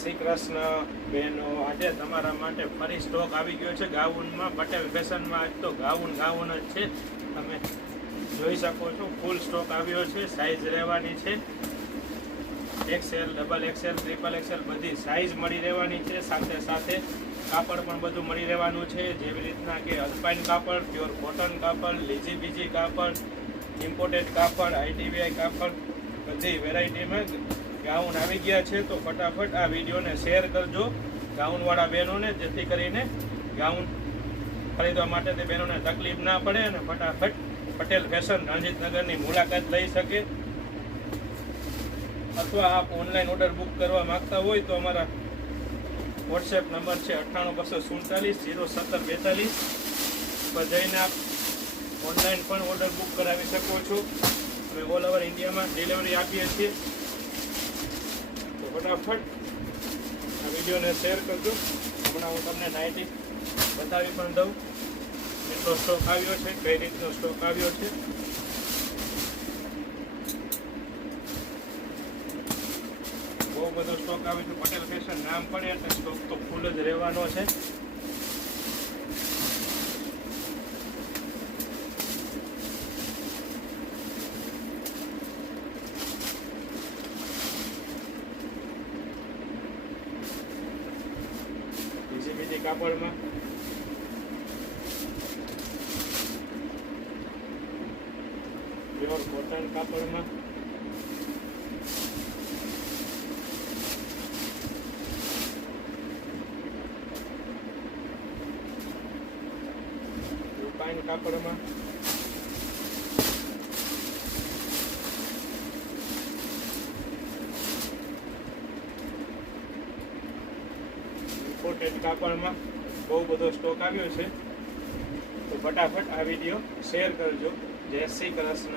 શ્રી કૃષ્ણ બહેનો, આજે તમારા માટે ફરી સ્ટોક આવી ગયો છે ગાઉનમાં. પટેલ ફેશનમાં આજ તો ગાઉન જ છે. તમે જોઈ શકો છો, ફૂલ સ્ટોક આવ્યો છે. સાઇઝ રહેવાની છે XL, XXL, XXL બધી સાઇઝ મળી રહેવાની છે. સાથે સાથે કાપડ પણ બધું મળી રહેવાનું છે, જેવી રીતના કે અલ્પાઇન કાપડ, પ્યોર કોટન કાપડ, લીજી કાપડ, ઇમ્પોર્ટેડ કાપડ, ITVI કાપડ, બધી વેરાયટીમાં ગાઉન આવી ગયા છે. તો ફટાફટ આ વિડીયોને શેર કરજો ગાઉનવાળા બહેનોને, જેથી કરીને ગાઉન ખરીદવા માટે તે બહેનોને તકલીફ ના પડે અને ફટાફટ પટેલ ફેશન રણજીતનગરની મુલાકાત લઈ શકે. અથવા આપ ઓનલાઈન ઓર્ડર બુક કરવા માંગતા હોય તો અમારા વોટ્સએપ નંબર છે 9824401742 પર જઈને આપ ઓનલાઈન પણ ઓર્ડર બુક કરાવી શકો છો. અમે ઓલ ઓવર ઇન્ડિયામાં ડિલિવરી આપીએ છીએ. તો ફટાફટ આ વિડીયોને શેર કરજો. હમણાં હું તમને નાઇટી બતાવી પણ દઉં કેટલો સ્ટોક આવ્યો છે, કઈ રીતનો સ્ટોક આવ્યો છે. બહુ બધો સ્ટોક આવ્યો છે. પટેલ ફેશન નામ પડે એટલે સ્ટોક તો ફૂલ જ રહેવાનો છે. બીજી કાપડમાં પ્યોર કોટન કાપડમાં રૂપાઈન કાપડમાં ઇમ્પોર્ટેડ કાપડમાં બહુ બધો સ્ટોક આવ્યો છે. તો ફટાફટ આ વિડીયો શેર કરજો. જય શ્રી કૃષ્ણ.